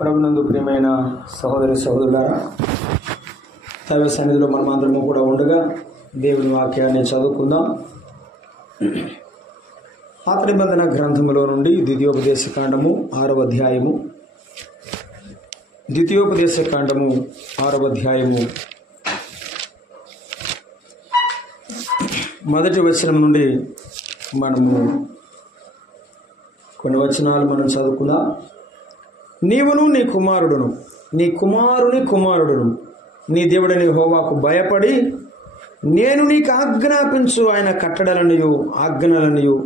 ప్రభునందు ప్రియమైన సహోదరి సహోదరులారా, దైవ సన్నిధిలో మనమందరము కూడా ఉండగా దేవుని వాక్యాన్ని చదువుకుందాం. పాత నిబంధన గ్రంథములో నుండి ద్వితీయోపదేశకాండము 6వ అధ్యాయము. ద్వితీయోపదేశకాండము 6వ అధ్యాయము మొదటి వచనం నుండి మనము కొన్ని వచనాలు మనం చదువుకుందాం. నీవును నీ కుమారుడును నీ కుమారుని కుమారుడును నీ దేవుడైన యెహోవాకు భయపడి నేను నీకు ఆజ్ఞాపించు ఆయన కట్టడలనియు ఆజ్ఞలనియు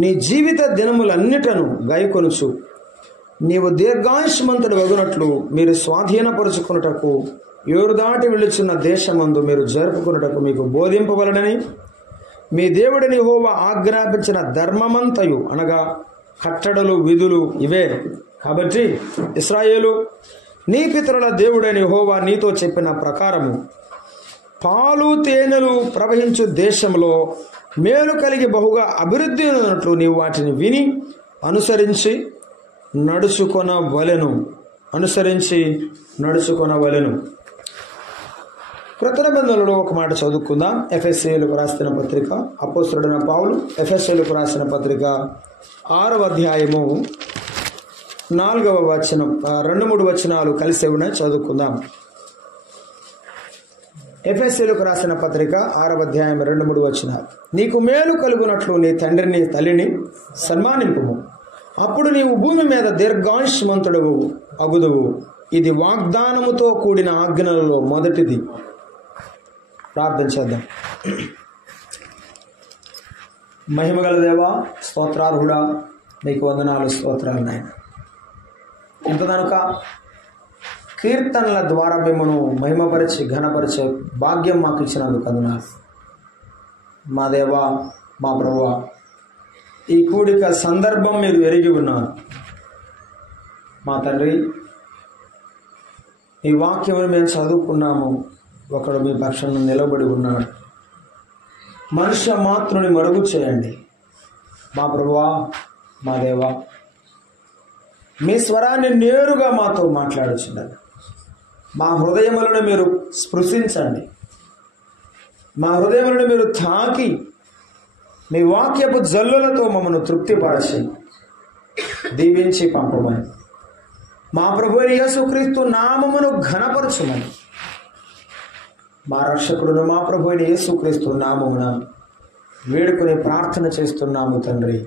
నీ జీవిత దినములన్నిటను గైకొనుచు నీవు దీర్ఘాయుష్మంతుడు వగునట్లు మీరు స్వాధీనపరుచుకున్నటకు యోర్దాటి వెళ్ళుచున్న దేశమందు మీరు జరుపుకున్నటకు మీకు బోధింపవలనని మీ దేవుడైన యెహోవా ఆజ్ఞాపించిన ధర్మమంతయు అనగా కట్టడలు విధులు ఇవే. కాబట్టి ఇశ్రాయేలు, నీ పితరుల దేవుడైన యెహోవా నీతో చెప్పిన ప్రకారము పాలు తేనెలు ప్రవహించు దేశంలో మేలు కలిగి బహుగా అభివృద్ధి ఉన్నట్లు నీవు వాటిని విని అనుసరించి నడుచుకొనవలెను. క్రొత్త నిబంధనలో ఒక మాట చదువుకుందాం. ఎఫెసీయులకు రాసిన పత్రిక, అపోస్తలుడైన పౌలు ఎఫెసీయులకు రాసిన పత్రిక 6వ అధ్యాయము 4వ వచనం, 2-3 వచనాలు కలిసి ఉన్నాయి, చదువుకుందాం. ఎఫెసీయులకు రాసిన పత్రిక 6వ అధ్యాయం 2-3 వచనాలు. నీకు మేలు కలుగునట్లు నీ తండ్రిని తల్లిని సన్మానింపుము, అప్పుడు నీవు భూమి మీద దీర్ఘాయుష్మంతుడవు అగుదువు. ఇది వాగ్దానముతో కూడిన ఆజ్ఞలలో మొదటిది. ప్రార్థన చేద్దాం. మహిమగల దేవా, స్తోత్రార్హుడా, నీకు వందనాలు, స్తోత్రాలు నాయన. ఇంతదనుక కీర్తనల ద్వారా మిమ్మను మహిమపరిచి ఘనపరిచే భాగ్యం మాకు ఇచ్చినందుకు వందనాలు. మా దేవా, మా ప్రభువా, ఈ కూడిక సందర్భం మీరు ఎరిగి ఉన్నారు. మా తండ్రి, ఈ వాక్యమును మేము చదువుకున్నాము. ఒకడు మీ పక్షంలో నిలబడి ఉన్నాడు. మనుష్య మాత్రుని మరుగు చేయండి. మా ప్రభువా, మా దేవా, మీ స్వరాన్ని నేరుగా మాతో మాట్లాడుచుండండి. మా హృదయములను మీరు స్పృశించండి. మా హృదయములను మీరు తాకి మీ వాక్యపు జల్లులతో మమ్మను తృప్తిపరచి దీవించి పంపమని మా ప్రభువైన యేసుక్రీస్తు నామమును ఘనపరచుమని మా రక్షకుడును మా ప్రభువైన యేసుక్రీస్తు నామమున వేడుకొని ప్రార్థన చేస్తున్నాము తండ్రి,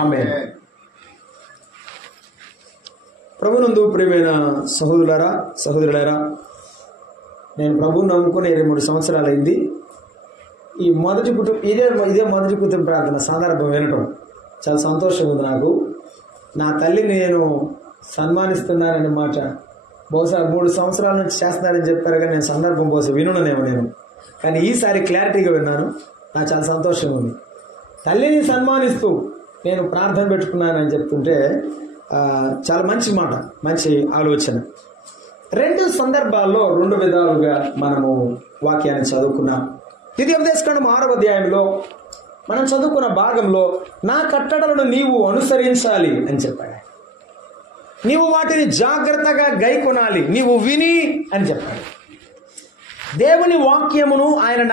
ఆమేన్. ప్రభునందు ప్రియమైన సహోదరులారా, నేను ప్రభువుని నమ్ముకుని 23 సంవత్సరాలు అయింది. ఈ మొదటి ఇదే మొదటి కుటుంబ ప్రార్థన సందర్భం వినటం చాలా సంతోషంగా ఉంది నాకు. నా తల్లిని నేను సన్మానిస్తున్నాననే మాట బహుశా 3 సంవత్సరాల నుంచి చేస్తున్నారని చెప్పారు, కానీ నేను సందర్భం బహుశా వినునేమో నేను, కానీ ఈసారి క్లారిటీగా విన్నాను. నాకు చాలా సంతోషంగా ఉంది. తల్లిని సన్మానిస్తూ నేను ప్రార్థన పెట్టుకున్నానని చెప్తుంటే చాలా మంచి మాట, మంచి ఆలోచన. 2 సందర్భాల్లో 2 విధాలుగా మనము వాక్యాన్ని చదువుకున్నాం. ద్వితీయోపదేశకాండము 6వ అధ్యాయంలో మనం చదువుకున్న భాగంలో నా కట్టడలను నీవు అనుసరించాలి అని చెప్పాడు. నీవు వాటిని జాగ్రత్తగా గైకొనాలి, నీవు విని అని చెప్పాడు. దేవుని వాక్యమును ఆయనను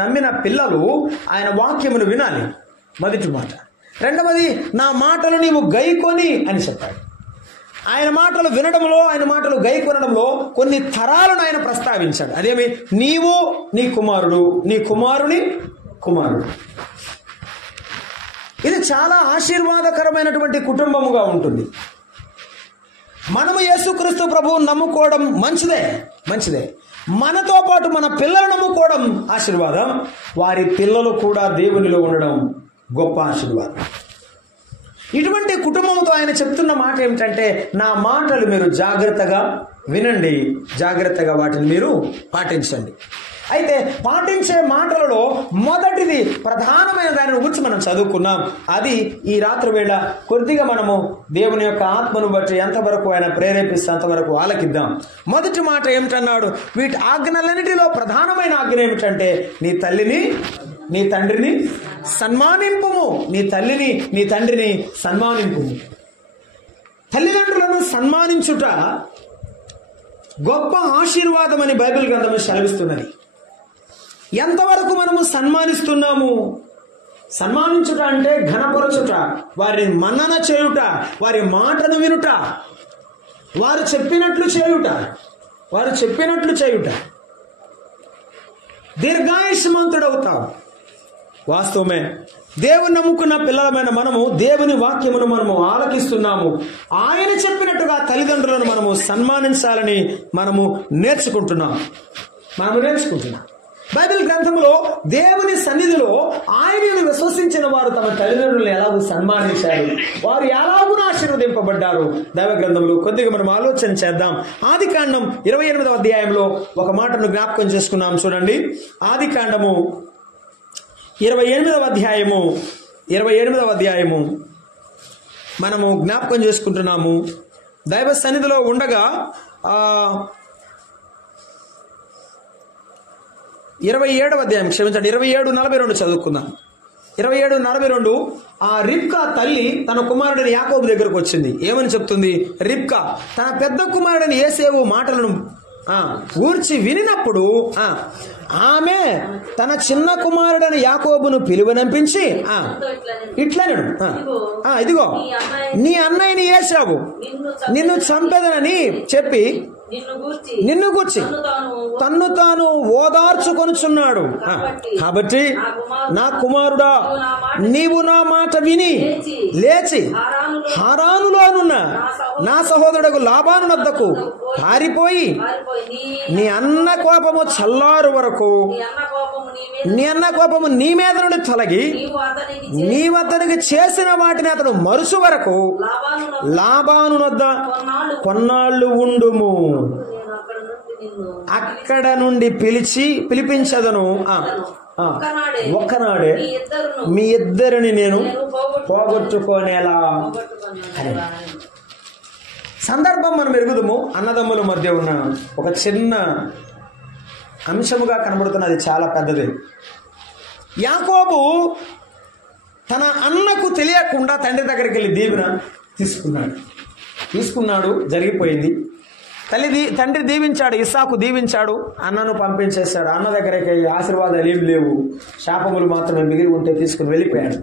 నమ్మిన పిల్లలు ఆయన వాక్యమును వినాలి, మొదటి మాట. రెండవది, నా మాటలు నీవు గైకొని అని చెప్పాడు. ఆయన మాటలు వినడంలో, ఆయన మాటలు గైకొనడంలో కొన్ని తరాలను ఆయన ప్రస్తావించాడు. అదేమి, నీవు నీ కుమారుడు, నీ కుమారుని కుమారుడు. ఇది చాలా ఆశీర్వాదకరమైనటువంటి కుటుంబముగా ఉంటుంది. మనము యేసుక్రీస్తు ప్రభువును నమ్ముకోవడం మంచిదే. మనతో పాటు మన పిల్లలు నమ్ముకోవడం ఆశీర్వాదం. వారి పిల్లలు కూడా దేవునిలో ఉండడం గొప్ప ఆశీర్వాదం. ఇటువంటి కుటుంబంతో ఆయన చెప్తున్న మాట ఏమిటంటే, నా మాటలు మీరు జాగ్రత్తగా వినండి, జాగ్రత్తగా వాటిని మీరు పాటించండి. అయితే పాటించే మాటలలో మొదటిది, ప్రధానమైన దానిని గురించి మనం చదువుకున్నాం. అది ఈ రాత్రి వేళ కొద్దిగా మనము దేవుని యొక్క ఆత్మను బట్టి ఎంతవరకు ఆయన ప్రేరేపిస్తే అంతవరకు ఆలకిద్దాం. మొదటి మాట ఏమిటన్నాడు? వీటి ఆజ్ఞలన్నిటిలో ప్రధానమైన ఆజ్ఞ ఏమిటంటే, నీ తల్లిని నీ తండ్రిని సన్మానింపుము. నీ తల్లిని నీ తండ్రిని సన్మానింపుము. తల్లిదండ్రులను సన్మానించుట గొప్ప ఆశీర్వాదం అని బైబిల్ గ్రంథము సెలవిస్తున్నది. ఎంతవరకు మనము సన్మానిస్తున్నాము? సన్మానించుట అంటే ఘనపరచుట, వారిని మన్నన చేయుట, వారి మాటను వినుట, వారు చెప్పినట్లు చేయుట. దీర్ఘాయుష్మంతుడవుతావు. వాస్తవమే. దేవుని నమ్ముకున్న పిల్లలమైన మనము దేవుని వాక్యమును మనము ఆలకిస్తున్నాము. ఆయన చెప్పినట్టుగా తల్లిదండ్రులను మనము సన్మానించాలని మనము నేర్చుకుంటున్నాం. బైబిల్ గ్రంథంలో దేవుని సన్నిధిలో ఆయనను విశ్వసించిన వారు తమ తల్లిదండ్రులను ఎలాగూ సన్మానించారు, వారు ఎలాగూ ఆశీర్వదింపబడ్డారు. దైవ గ్రంథంలో కొద్దిగా మనం ఆలోచన చేద్దాం. ఆదికాండం 28వ అధ్యాయంలో ఒక మాటను జ్ఞాపకం చేసుకున్నాం. చూడండి, ఆదికాండము 28వ అధ్యాయము మనము జ్ఞాపకం చేసుకుంటున్నాము. దైవ సన్నిధిలో ఉండగా 27వ అధ్యాయం 27:42 చదువుకుందాం. 27:42 ఆ రిబ్కా తల్లి తన కుమారుడిని యాకోబు దగ్గరకు వచ్చింది. ఏమని చెప్తుంది? రిబ్కా తన పెద్ద కుమారుడిని యేసేవు మాటలను గూర్చి వినినప్పుడు ఆమె తన చిన్న కుమారుడని యాకోబును పిలువనంపించి ఇట్లనెను, ఇదిగో నీ అన్నయ్యని యేసావు నిన్ను చంపెదనని చెప్పి నిన్ను గూర్చి తన్ను తాను ఓదార్చుకొనుచున్నాడు. కాబట్టి నా కుమారుడా, నీవు నా మాట విని లేచి హారానులోనున్న నా సహోదరుడు లాబాను వద్దకు పారిపోయి నీ అన్న కోపము చల్లారు వరకు, నీ అన్న కోపము నీ మీద నుండి తొలగి నీవు అతనికి చేసిన వాటిని అతడు మరుసు వరకు లాబాను వద్ద కొన్నాళ్ళు ఉండుము. అక్కడ నుండి పిలిపించదను. ఒక్కనాడే మీ ఇద్దరిని నేను పోగొట్టుకోనేలా. సందర్భం మనం ఎరుగుదము. అన్నదమ్ముల మధ్య ఉన్న ఒక చిన్న అంశముగా కనబడుతున్నది, చాలా పెద్దది. యాకోబు తన అన్నకు తెలియకుండా తండ్రి దగ్గరికి వెళ్ళి దీవెన తీసుకున్నాడు. జరిగిపోయింది. తండ్రి దీవించాడు, ఇస్సాకు దీవించాడు, అన్నను పంపించేశాడు. అన్న దగ్గరికి ఆశీర్వాదాలు ఏమి లేవు, శాపములు మాత్రమే మిగిలి ఉంటే తీసుకుని వెళ్ళిపోయాడు.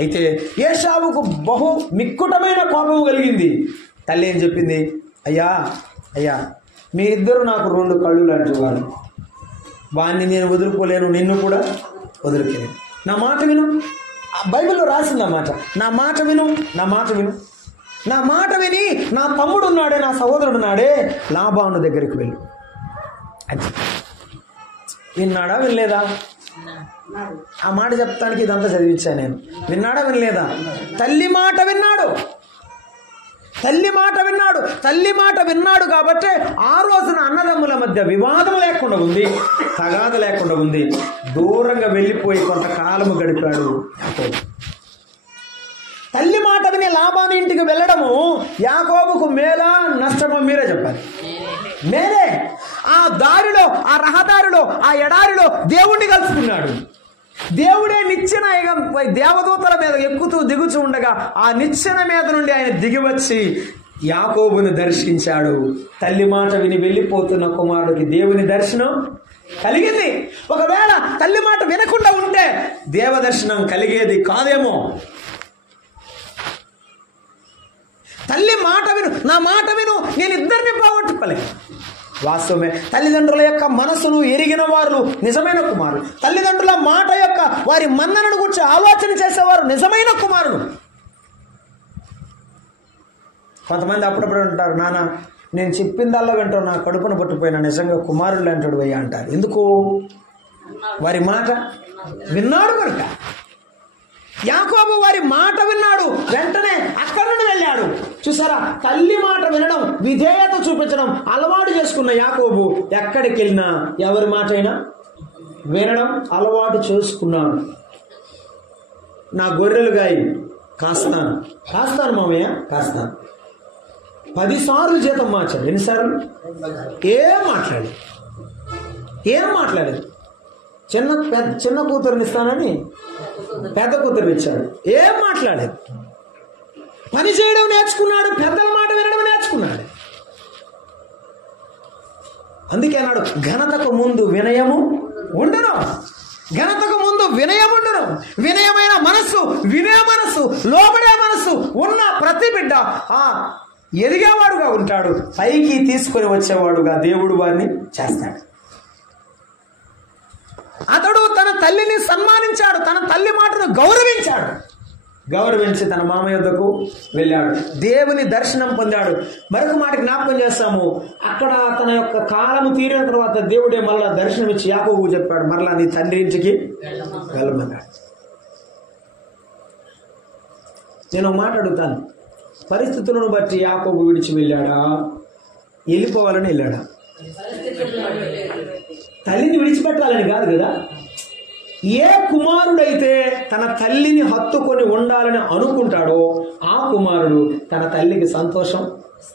అయితే ఏశావుకు బహు మిక్కుటమైన కోపము కలిగింది. తల్లి ఏం చెప్పింది? అయ్యా మీ ఇద్దరు నాకు 2 కళ్ళు లాంటి వారు, వాడిని నేను వదులుకోలేను, నిన్ను కూడా వదులుకోలేను. నా మాట విను. బైబిల్లో రాసింది ఆ మాట. నా మాట విని నా తమ్ముడు ఉన్నాడే, నా సహోదరుడు ఉన్నాడే, లాబాను దగ్గరికి వెళ్ళు. విన్నాడా వినలేదా? ఆ మాట చెప్తానికి ఇదంతా చదివించాను నేను. విన్నాడా వినలేదా? తల్లి మాట విన్నాడు కాబట్టి ఆ రోజున అన్నదమ్ముల మధ్య వివాదం లేకుండా ఉంది, తగాద లేకుండా ఉంది. దూరంగా వెళ్ళిపోయి కొంతకాలము గడిపాడు. తల్లి మాట విని లాబాను ఇంటికి వెళ్ళడము యాకోబుకు మేలా నష్టమో మీరే చెప్పాలి. మేలే. ఆ దారిలో, ఆ రహదారిలో, ఆ ఎడారిలో దేవుణ్ణి కలుసుకున్నాడు. దేవుడే నిచ్చెన దేవదూతల మీద ఎక్కుతూ దిగుచూ ఉండగా ఆ నిచ్చెన మీద నుండి ఆయన దిగివచ్చి యాకోబును దర్శించాడు. తల్లి మాట విని వెళ్ళిపోతున్న కుమారుడికి దేవుని దర్శనం కలిగింది. ఒకవేళ తల్లి మాట వినకుండా ఉంటే దేవదర్శనం కలిగేది కాదేమో. తల్లి మాట విను, నా మాట విను, నేను ఇద్దరిని పోగొట్టుకోలే. వాస్తవమే. తల్లిదండ్రుల యొక్క మనసును ఎరిగిన వారు నిజమైన కుమారులు. తల్లిదండ్రుల మాట యొక్క వారి మన్ననను గురించి ఆలోచన చేసేవారు నిజమైన కుమారులు. కొంతమంది అప్పుడప్పుడు అంటారు, నాన్న నేను చెప్పిందల్లా వింటావు, నా కడుపును పట్టుపోయినా నిజంగా కుమారులు అంటాడు అయ్యా అంటారు. ఎందుకు? వారి మాట విన్నాడు కనుక. యాకోబు వారి మాట విన్నాడు, వెంటనే అక్కడి నుండి వెళ్ళాడు. చూసారా, తల్లి మాట వినడం, విధేయత చూపించడం అలవాటు చేసుకున్న యాకోబు ఎక్కడికి వెళ్ళినా ఎవరి మాట అయినా వినడం అలవాటు చేసుకున్నాడు. నా గొర్రెలు గాయి కాస్తాను మామయ్య, కాస్తాను. 10 సార్లు జీతం మార్చాడు. ఎన్నిసార్లు? ఏం మాట్లాడలేదు. చిన్న కూతురుని ఇస్తానని పెద్ద కూతురు ఇచ్చాడు. ఏం మాట్లాడలేదు. పని చేయడం నేర్చుకున్నాడు, పెద్దల మాట వినడం నేర్చుకున్నాడు. అందుకే అన్నాడు, ఘనతకు ముందు వినయము ఉండును. ఘనతకు ముందు వినయముండును. వినయమైన మనస్సు, వినయ మనస్సు, లోబడే మనస్సు ఉన్న ప్రతి బిడ్డ ఎదిగేవాడుగా ఉంటాడు. పైకి తీసుకొని వచ్చేవాడుగా దేవుడు వారిని చేస్తాడు. అతడు తన తల్లిని సన్మానించాడు, తన తల్లి మాటను గౌరవించాడు. గౌరవించి తన మామ యొద్దకు వెళ్ళాడు, దేవుని దర్శనం పొందాడు. మరొక మాట జ్ఞాపకం చేస్తాము, అక్కడ తన యొక్క కాలము తీరిన తర్వాత దేవుడే మళ్ళా దర్శనం ఇచ్చి యాకోబుకు చెప్పాడు, మరలా నీ తండ్రి ఇంటికి వెళ్ళమన్నాడు. నేను ఒక మాట అడుగుతాను, పరిస్థితులను బట్టి యాకోబు విడిచి వెళ్ళాడా, వెళ్ళిపోవాలని వెళ్ళాడా? తల్లిని విడిచిపెట్టాలని కాదు కదా. ఏ కుమారుడైతే తన తల్లిని హత్తుకొని ఉండాలని అనుకుంటాడో ఆ కుమారుడు తన తల్లికి సంతోషం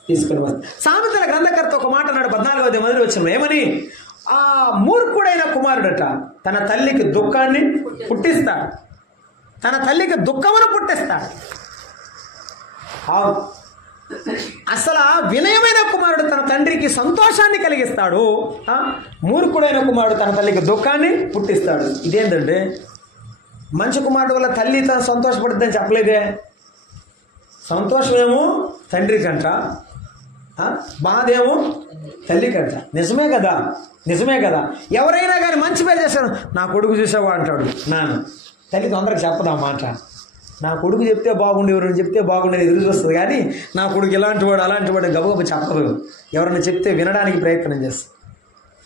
తీసుకుని వస్తాడు. సామెతల గ్రంథకర్త ఒక మాట అన్నాడు, 14వ మొదటి వచనం ఏమని, ఆ మూర్ఖుడైన కుమారుడట తన తల్లికి దుఃఖాన్ని పుట్టిస్తాడు, తన తల్లికి దుఃఖమును పుట్టిస్తాడు. అసలు వినయమైన కుమారుడు తన తండ్రికి సంతోషాన్ని కలిగిస్తాడు, మూర్ఖుడైన కుమారుడు తన తల్లికి దుఃఖాన్ని పుట్టిస్తాడు. ఇదేంటంటే, మంచి కుమారుడు వల్ల తల్లి తను సంతోషపడుతుందని చెప్పలేదే. సంతోషమేమో తండ్రికంట, బాధ ఏమో తల్లికంట. నిజమే కదా, నిజమే కదా. ఎవరైనా కానీ మంచి పేరు చేశాను, నా కొడుకు చూసావా అంటాడు నాన్న. తల్లి తొందరగా చెప్పదా మాట. నా కొడుకు చెప్తే బాగుండే, ఎవరైనా చెప్తే బాగుండేది ఎదురు చూస్తుంది, కానీ నా కొడుకు ఇలాంటి వాడు అలాంటి వాడు గబగబ చెప్పదు. ఎవరైనా చెప్తే వినడానికి ప్రయత్నం చేస్తుంది.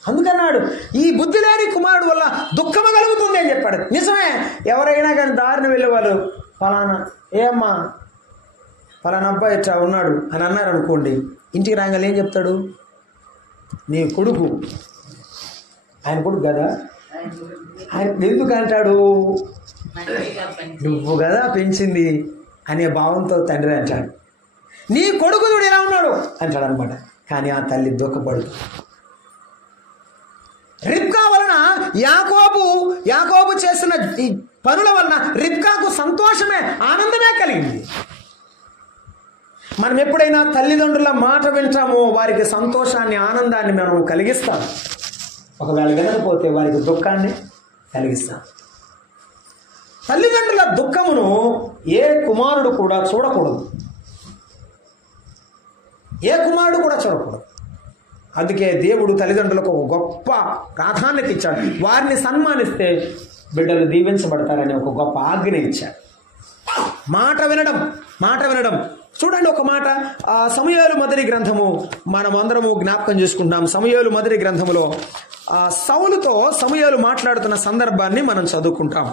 అందుకన్నాడు, ఈ బుద్ధి లేని కుమారుడు వల్ల దుఃఖము కలుగుతుంది అని చెప్పాడు. నిజమే. ఎవరైనా కానీ దారిని వెళ్ళేవాళ్ళు, ఫలానా ఏమ్మా ఫలానా అబ్బాయి ఇట్లా ఉన్నాడు అని అన్నారు అనుకోండి, ఇంటికి రాగానే ఏం చెప్తాడు, నీ కొడుకు, ఆయన కొడుకు కదా, ఆయన ఎందుకు అంటాడు, నువ్వు కదా పెంచింది అనే భావంతో తండ్రి అంటాడు. నీ కొడుకు చూడు ఎలా ఉన్నాడు అంటాడు అనమాట. కానీ ఆ తల్లి దుఃఖపడు. రిబ్కా వలన యాకోబు చేసిన ఈ పనుల వలన రిబ్కాకు సంతోషమే, ఆనందమే కలిగింది. మనం ఎప్పుడైనా తల్లిదండ్రుల మాట వింటామో వారికి సంతోషాన్ని, ఆనందాన్ని మనం కలిగిస్తాం. ఒకవేళ వినకపోతే వారికి దుఃఖాన్ని కలిగిస్తాం. తల్లిదండ్రుల దుఃఖమును ఏ కుమారుడు కూడా చూడకూడదు, ఏ కుమారుడు కూడా చూడకూడదు. అందుకే దేవుడు తల్లిదండ్రులకు ఒక గొప్ప ప్రాధాన్యత ఇచ్చాడు. వారిని సన్మానిస్తే బిడ్డలు దీవించబడతారని ఒక గొప్ప ఆజ్ఞ ఇచ్చాడు. మాట వినడం. చూడండి ఒక మాట, సమూయేలు మొదటి గ్రంథము మనం అందరము జ్ఞాపకం చేసుకుంటాం. సమూయేలు మొదటి గ్రంథములో సౌలుతో సమూయేలు మాట్లాడుతున్న సందర్భాన్ని మనం చదువుకుంటాం.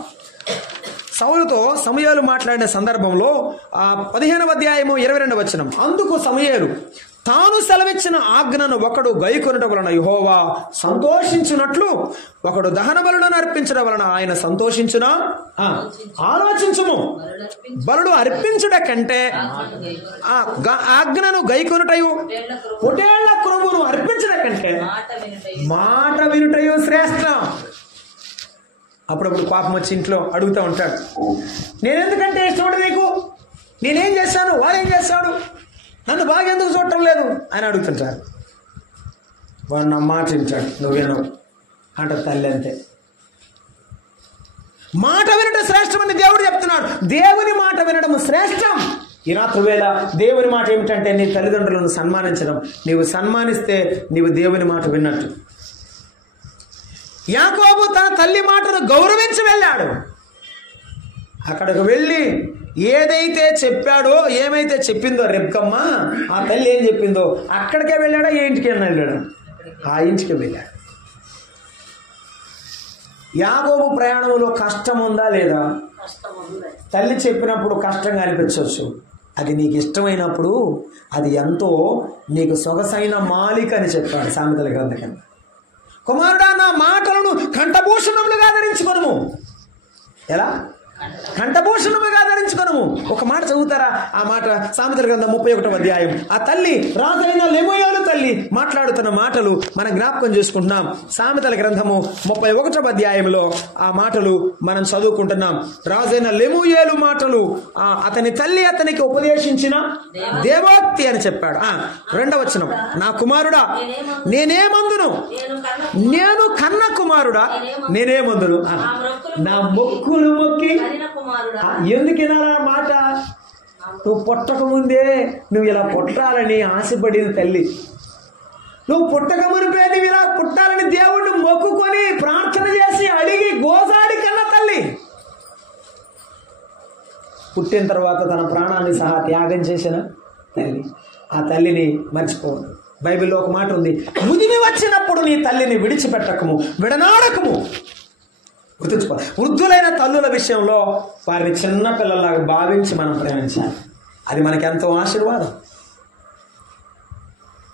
సౌలుతో సమూయేలు మాట్లాడిన సందర్భంలో 15వ అధ్యాయము 22వ వచనం, అందుకు సమూయేలు తాను సెలవిచ్చిన ఆజ్ఞను ఒకడు గైకొనుట వలన యెహోవా సంతోషించున్నట్లు ఒకడు దహన బలులను అర్పించడం వలన ఆయన సంతోషించునా? ఆలోచించుము. బలుడు అర్పించుట కంటే ఆజ్ఞను గైకొనుటయు పొటేళ్ల క్రొవ్వును అర్పించుట కంటే మాట వినుటయు శ్రేష్టం. అప్పుడప్పుడు పాపం వచ్చి ఇంట్లో అడుగుతూ ఉంటాడు, నేనెందుకంటే ఇష్టపడి నీకు, నేనేం చేశాను, వాడేం చేశాడు, నన్ను బాగా ఎందుకు చూడటం లేదు అని అడుగుతుంటాడు. వాడు నా మాట వింటాడు, నువ్వేనో అంట తల్లి. అంతే. మాట వినడం శ్రేష్టమని దేవుడు చెప్తున్నాడు. దేవుని మాట వినడం శ్రేష్టం. ఈ రాత్రి వేళ దేవుని మాట ఏమిటంటే నీ తల్లిదండ్రులను సన్మానించడం. నీవు సన్మానిస్తే నీవు దేవుని మాట విన్నట్టు. యాకోబు తన తల్లి మాటను గౌరవించి వెళ్ళాడు. అక్కడికి వెళ్ళి ఏదైతే చెప్పాడో, ఏమైతే చెప్పిందో రెబ్కమ్మ, ఆ తల్లి ఏం చెప్పిందో అక్కడికే వెళ్ళాడా, ఏ ఇంటికి వెళ్ళాడా? ఆ ఇంటికి వెళ్ళాడు. యాకోబు ప్రయాణంలో కష్టం ఉందా లేదా? తల్లి చెప్పినప్పుడు కష్టంగా అనిపించవచ్చు. అది నీకు ఇష్టమైనప్పుడు అది ఎంతో నీకు సొగసైన మాలిక అని చెప్పాడు సామెతల గ్రంథకర్త. కుమారుడా, నా మాటలను కంఠభూషణములుగా ధరించుకొనుము. ఎలా? కంఠభూషణముగా ధరించుకొనుము. ఒక మాట చదువుతారా? ఆ మాట సామెతల గ్రంథం 31వ అధ్యాయం. ఆ తల్లి రాజైన లెమూయేలు తల్లి మాట్లాడుతున్న మాటలు మనం జ్ఞాపకం చేసుకుంటున్నాం. సామెతల గ్రంథము 31వ అధ్యాయంలో ఆ మాటలు మనం చదువుకుంటున్నాం. రాజైన లెమూయేలు మాటలు, అతని తల్లి అతనికి ఉపదేశించిన దేవోక్తి అని చెప్పాడు. 2వ వచనం, నా కుమారుడా నేనేమందును, నేను కన్న కుమారుడా నేనేమందును, నా మొక్కులు మొక్కి. ఎందుకు వినాలా మాట? నువ్వు పుట్టక ముందే నువ్వు ఇలా పుట్టాలని ఆశపడిన తల్లి, నువ్వు పుట్టక మునిపే నువ్వు ఇలా పుట్టాలని దేవుడిని మొక్కుకొని ప్రార్థన చేసి అడిగి గోసాడి కన్న తల్లి, పుట్టిన తర్వాత తన ప్రాణాన్ని సహా త్యాగం చేసిన తల్లి, ఆ తల్లిని మర్చిపోవద్దు. బైబిల్లో ఒక మాట ఉంది, ముదిమి వచ్చినప్పుడు నీ తల్లిని విడిచిపెట్టకము, విడనాడకము. గుర్తుంచుకో, వృద్ధులైన తల్లుల విషయంలో వారిని చిన్న పిల్లల్లాగా భావించి మనం ప్రేమించాలి. అది మనకెంతో ఆశీర్వాదం.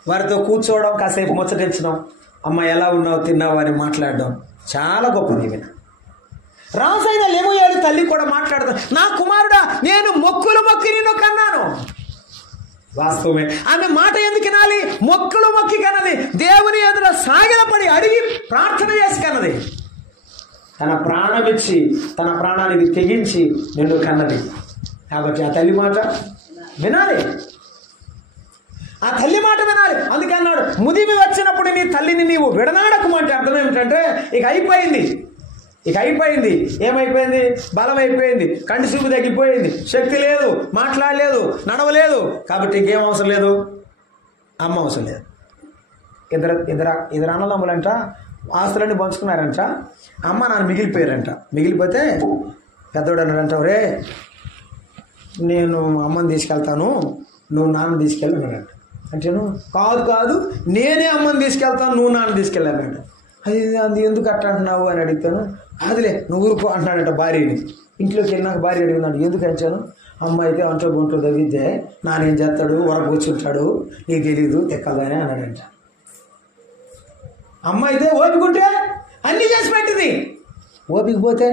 వారితో కూర్చోవడం, కాసేపు ముచ్చటించడం, అమ్మ ఎలా ఉన్నావు, తిన్నావు అని మాట్లాడడం చాలా గొప్పది. విన రాజైన లెమూయేలు తల్లి కూడా మాట్లాడతాం, నా కుమారుడా నేను మొక్కులు మొక్కి నిన్ను కన్నాను. వాస్తవమే, ఆమె మాట ఎందుకు వినాలి? మొక్కులు మొక్కి కన్నది, దేవుని ఎదుట సాగిలపడి అడిగి ప్రార్థన చేసి కన్నది. తన ప్రాణమిచ్చి తన ప్రాణానికి తెగించి నిన్ను కన్నది. కాబట్టి ఆ తల్లి మాట వినాలి, ఆ తల్లి మాట వినాలి. అందుకే అన్నాడు, ముదిమి వచ్చినప్పుడు నీ తల్లిని నీవు విడనాడకము. అంటే అర్థం ఏమిటంటే ఇక అయిపోయింది. ఏమైపోయింది? బలం అయిపోయింది, కంటి చూపు తగ్గిపోయింది, శక్తి లేదు, మాట్లాడలేదు, నడవలేదు. కాబట్టి ఇంకేం అవసరం లేదు, అమ్మ అవసరం లేదు. ఇద్దరు అన్నదమ్ములంట ఆస్తులన్నీ పంచుకున్నారంట. అమ్మ నాన్న మిగిలిపోయారంట. మిగిలిపోతే పెద్దోడు అన్నాడంట, రే నేను అమ్మని తీసుకెళ్తాను, నువ్వు నాన్న తీసుకెళ్ళి అన్నాడంట. అంటేను కాదు నేనే అమ్మని తీసుకెళ్తాను, నువ్వు నాన్న తీసుకెళ్ళానంట. అది ఎందుకు అట్లా అంటున్నావు అని అడుగుతాను. అదిలే నువ్వు ఊరుకో అంటున్నాడంట భార్యని. ఇంట్లోకి వెళ్ళినాక భార్య అడిగినాడు, ఎందుకు అంచాను? అమ్మ అయితే ఒంట్లో గుంట్లో తగ్గితే నానేం చేస్తాడు, వరకు కూర్చుంటాడు, నీకు తెలీదు తెక్కదని అన్నాడంట. అమ్మ అయితే ఓపికంటే అన్నీ చేసి పెట్టింది. ఓపిక పోతే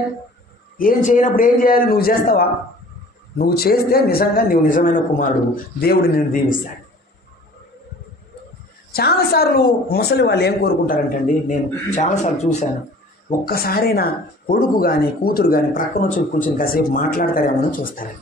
ఏం చేయనప్పుడు ఏం చేయాలి? నువ్వు చేస్తావా? నువ్వు చేస్తే నిజంగా నువ్వు నిజమైన కుమారుడు, దేవుడు నిన్ను దీవిస్తాడు. చాలాసార్లు ముసలి వాళ్ళు ఏం కోరుకుంటారంటే అండి, నేను చాలాసార్లు చూశాను, ఒక్కసారైనా కొడుకు కానీ కూతురు కానీ ప్రక్కన వచ్చి కూర్చొని కాసేపు మాట్లాడతారేమో చూస్తారు.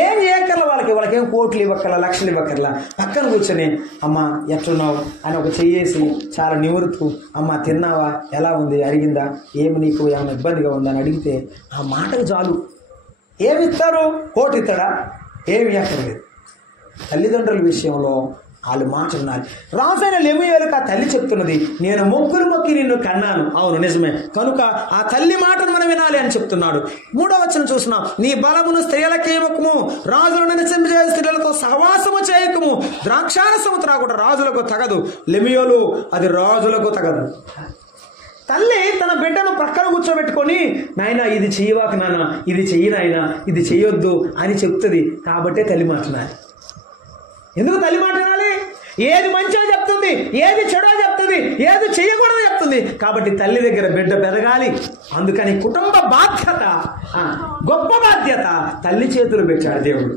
ఏం చేయక్కర్ల వాళ్ళకేం కోట్లు ఇవ్వక్కర్లా, లక్షలు ఇవ్వక్కర్లా, పక్కన కూర్చొని అమ్మ ఎట్లున్నావు అని ఒక చెయ్యేసి చాలా నివృత్తు, అమ్మ తిన్నావా, ఎలా ఉంది, అడిగిందా, ఏమి నీకు ఏమైనా ఇబ్బందిగా ఉందా అని అడిగితే ఆ మాటకు చాలు. ఏమి ఇస్తారు? కోటి ఇస్తాడా? ఏమి ఎక్కర్లేదు. తల్లిదండ్రుల విషయంలో వాళ్ళు మాట ఉన్నారు. రాజైన లెమూయేలుకు ఆ తల్లి చెప్తున్నది, నేను మొక్కులు మొక్కి నిన్ను కన్నాను. అవును నిజమే, కనుక ఆ తల్లి మాటను మనం వినాలి అని చెప్తున్నాడు. 3వ వచనం చూస్తున్నాం, నీ బలమును స్త్రీలకే ఇవ్వకము, రాజులను నివసింపజేయ స్త్రీలతో సహవాసము చేయకము, ద్రాక్షారసము త్రాగుట రాజులకు తగదు. లెమూయేలు అది రాజులకు తగదు. తల్లి తన బిడ్డను ప్రక్కన కూర్చోబెట్టుకొని, నాయన ఇది చెయ్యవాక నాన్న, ఇది చెయ్యి నాయన, ఇది చెయ్యొద్దు అని చెప్తుంది. కాబట్టే తల్లి మాట్లాడాలి. ఎందుకు తల్లి మాట్లాడాలి? ఏది మంచిగా చెప్తుంది, ఏది చెడో చెప్తుంది, ఏది చెయ్యకూడదో చెప్తుంది. కాబట్టి తల్లి దగ్గర బిడ్డ పెరగాలి. అందుకని కుటుంబ బాధ్యత, గొప్ప బాధ్యత తల్లి చేతులు పెట్టాడు దేవుడు.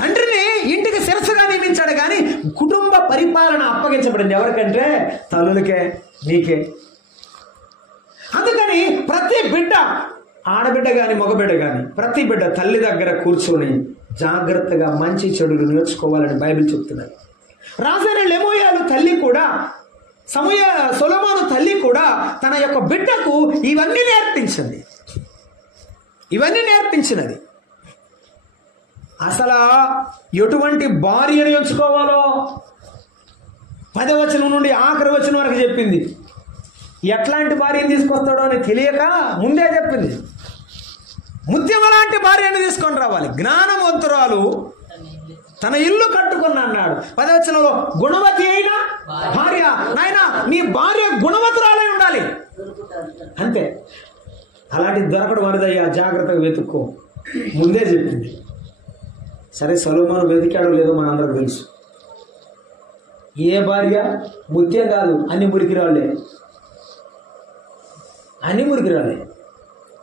తండ్రిని ఇంటికి శిరస్సుగా నియమించాడు, కానీ కుటుంబ పరిపాలన అప్పగించబడింది ఎవరికంటే తల్లులకే, నీకే. అందుకని ప్రతి బిడ్డ, ఆడబిడ్డ కానీ మగబిడ్డ కానీ, ప్రతి బిడ్డ తల్లి దగ్గర కూర్చొని జాగ్రత్తగా మంచి చెడులు నేర్చుకోవాలని బైబిల్ చెప్తున్నారు. రాజైన లెమూయేలు తల్లి కూడా, సొలొమోను తల్లి కూడా తన యొక్క బిడ్డకు ఇవన్నీ నేర్పించినది. అసలు ఎటువంటి భార్యను ఎంచుకోవాలో 10వ వచనం నుండి ఆఖరి వచనం వరకు చెప్పింది. ఎట్లాంటి భార్యను తీసుకొస్తాడో అని తెలియక ముందే చెప్పింది. ముత్యము లాంటి భార్యను తీసుకొని రావాలి, జ్ఞానవంతురాలు తన ఇల్లు కట్టుకున్నా అన్నాడు. 10వ వచనంలో గుణవతి అయిన భార్య, నాయన నీ భార్య గుణవతురాలై ఉండాలి. అంతే, అలాంటి దొరకడం వరదయ్యా, జాగ్రత్తగా వెతుక్కో, ముందే చెప్పింది. సరే సొలొమోను వెతికాడో లేదో మనందరికి తెలుసు. ఏ భార్య ముత్యం కాదు, అన్ని మురికిరాళ్ళే.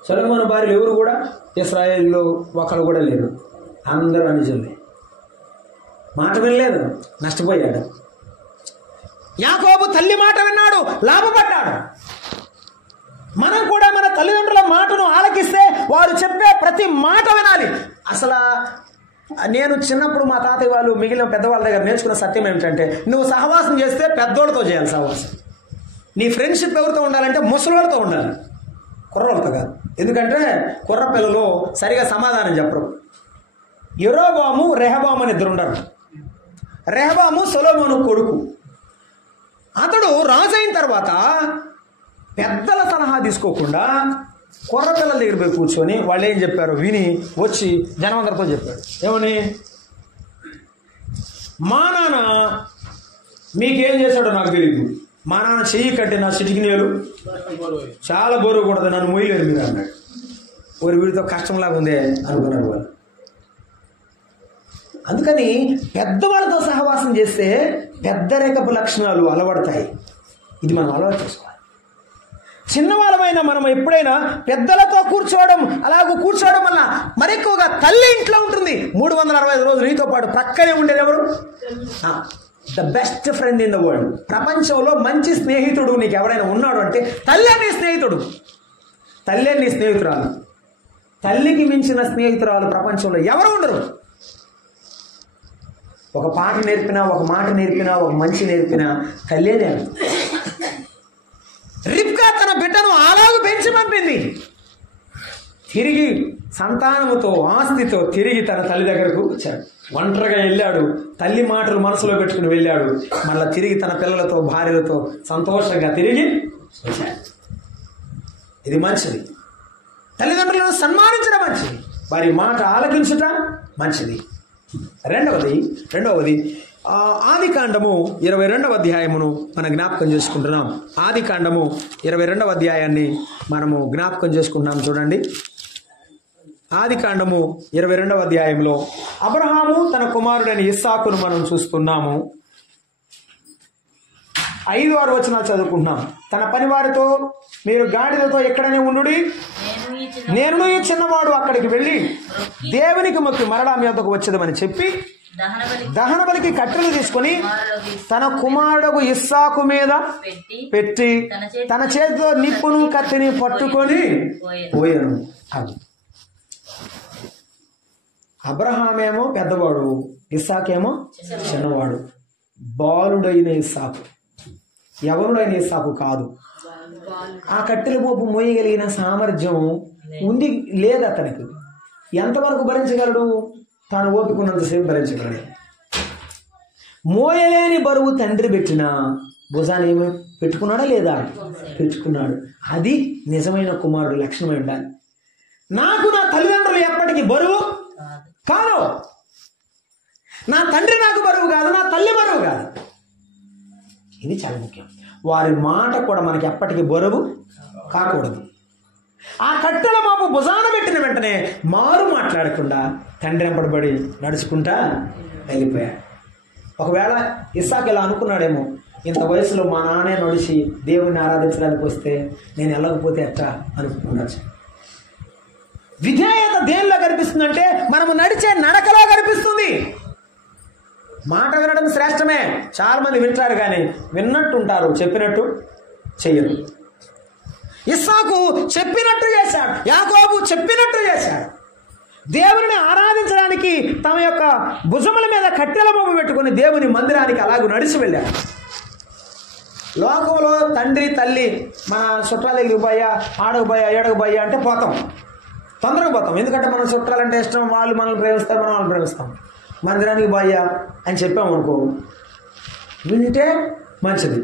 సొలొమోను భార్యలు ఎవరు కూడా ఇశ్రాయేల్లో ఒకరు కూడా లేరు, అందరూ అనుజులే. మాట వినలేదు, నష్టపోయాడు. యాకోబు తల్లి మాట విన్నాడు, లాభపడ్డాడు. మనం కూడా మన తల్లిదండ్రుల మాటను ఆలకిస్తే వారు చెప్పే ప్రతి మాట వినాలి. అసలు నేను చిన్నప్పుడు మా తాతయ్య వాళ్ళు మిగిలిన పెద్దవాళ్ళ దగ్గర నేర్చుకున్న సత్యం ఏమిటంటే, నువ్వు సహవాసం చేస్తే పెద్దోళ్ళతో చేయాలి సహవాసం. నీ ఫ్రెండ్షిప్ ఎవరితో ఉండాలంటే ముసలోళ్ళతో ఉండాలి, కుర్రోళ్ళతో కాదు. ఎందుకంటే కుర్ర పిల్లలు సరిగా సమాధానం చెప్పరు. యెరోబాము రెహబాము అని ఇద్దరు ఉండరు. రెహబాము సొలొమోను కొడుకు. అతడు రాజు అయిన తర్వాత పెద్దల సలహా తీసుకోకుండా కుర్ర పిల్లల దగ్గర పోయి కూర్చొని వాళ్ళు ఏం చెప్పారో విని వచ్చి జనమందరితో చెప్పాడు. ఏమని? మా నాన్న మీకేం చేశాడో నాకు తెలియదు, మా నాన్న చెయ్యి కట్టి నా చిటికినేలు చాలా బోరు కూడదు, నన్ను మొయ్యలేరు మీరు అన్నాడు. ఊరి వీడితో కష్టంలాగా ఉంది అనుకున్నారు వాళ్ళు. అందుకని పెద్దవాళ్ళతో సహవాసం చేస్తే పెద్దరికపు లక్షణాలు అలవడతాయి. ఇది మనం అలవాటు చేసుకోవాలి. చిన్నవాళ్ళమైనా మనం ఎప్పుడైనా పెద్దలతో కూర్చోవడం, అలాగూ కూర్చోవడం వల్ల మరెక్కువగా తల్లి ఇంట్లో ఉంటుంది. 365 రోజులు నీతో పాటు ప్రక్కనే ఉండేది ఎవరు? The best friend in the world. ప్రపంచంలో మంచి స్నేహితుడు నీకు ఎవరైనా ఉన్నాడు అంటే తల్లే నీ స్నేహితుడు, తల్లే నీ స్నేహితురాలు. తల్లికి మించిన స్నేహితురాలు ప్రపంచంలో ఎవరు ఉండరు. ఒక పాట నేర్పినా, ఒక మాట నేర్పినా, ఒక మంచి నేర్పినా తల్లే నేర్పుతుంది. రిబ్కా తన బిడ్డను అలాగూ పెంచి పంపింది. తిరిగి సంతానముతో, ఆస్తితో తిరిగి తన తల్లి దగ్గరకు వచ్చాడు. ఒంటరిగా వెళ్ళాడు, తల్లి మాటలు మనసులో పెట్టుకుని వెళ్ళాడు. మళ్ళీ తిరిగి తన పిల్లలతో, భార్యలతో సంతోషంగా తిరిగి వచ్చాడు. ఇది మంచిది. తల్లిదండ్రులను సన్మానించడం మంచిది, వారి మాట ఆలకించుట మంచిది. రెండవది ఆదికాండము 22వ అధ్యాయమును మనం జ్ఞాపకం చేసుకుంటున్నాం. ఆదికాండము 22వ అధ్యాయాన్ని మనము జ్ఞాపకం చేసుకుంటున్నాం. చూడండి, ఆదికాండము 22వ అధ్యాయంలో అబ్రహాము తన కుమారుడైన ఇస్సాకును మనం చూస్తున్నాము. 5-6 వచనాలు చదువుకుంటున్నాం. తన పనివారితో మీరు గాడిదతో ఎక్కడనే ఉండుడి, నేను ఈ చిన్నవాడు అక్కడికి వెళ్ళి దేవునికి మొక్కి మరలా మీ వద్దకు వచ్చేదమని చెప్పి దహన బలికి కట్టెలు తీసుకొని తన కుమారుడు ఇస్సాకు మీద పెట్టి తన చేతిలో నిప్పును కత్తిని పట్టుకొని పోయాను. అబ్రహామేమో పెద్దవాడు, ఇస్సాకేమో చిన్నవాడు. బాలుడైన ఇస్సాకు, యవనుడైన ఇస్సాకు కాదు. ఆ కట్టెల పోపు మోయగలిగిన సామర్థ్యం ఉంది లేదు అతనికి. ఎంతవరకు భరించగలడు? తాను ఓపికన్నంతసేపు భరించగలడు. మోయలేని బరువు తండ్రి పెట్టిన భుజాన్ని ఏమి పెట్టుకున్నాడా లేదా? పెట్టుకున్నాడు. అది నిజమైన కుమారుడు లక్షణమై ఉండాలి. నాకు నా తల్లిదండ్రులు ఎప్పటికీ బరువు కాదు, నా తండ్రి నాకు బరువు కాదు, నా తల్లి బరువు కాదు. ఇది చాలా ముఖ్యం. వారి మాట కూడా మనకి ఎప్పటికీ బరువు కాకూడదు. ఆ కట్టెల మాపు భుజాన పెట్టిన వెంటనే మారు మాట్లాడకుండా తండ్రి వెంబడబడి నడుచుకుంటా వెళ్ళిపోయాడు. ఒకవేళ ఇస్సాకు ఇలా అనుకున్నాడేమో, ఇంత వయసులో మా నాన్నే నడిచి దేవుణ్ణి ఆరాధించడానికి వస్తే నేను వెళ్ళకపోతే ఎట్లా అనుకుంటున్నాడు. విధేయత దేనిలో కనిపిస్తుందంటే మనము నడిచే నడకలో కనిపిస్తుంది. మాట వినడం శ్రేష్టమే. చాలా మంది వింటారు కానీ విన్నట్టుంటారు, చెప్పినట్టు చెయ్యరు. ఇస్సాకు చెప్పినట్టు చేశాడు, యాకోబు చెప్పినట్టు చేశాడు. దేవుని ఆరాధించడానికి తమ యొక్క భుజముల మీద కట్టెల మోపు పెట్టుకుని దేవుని మందిరానికి అలాగూ నడిచి వెళ్ళాడు. లోకంలో తండ్రి తల్లి మన చుట్టాల దగ్గరికి పోయా, ఆడకు పోయా, ఏడకు పోయా అంటే పోతాం, తొందరగా పోతాం. ఎందుకంటే మనం చుట్టాలంటే ఇష్టం, వాళ్ళు మనల్ని ప్రేమిస్తారు, మనం వాళ్ళని ప్రేమిస్తాం. మందిరానికి పోయా అని చెప్పామనుకో, వింటే మంచిది,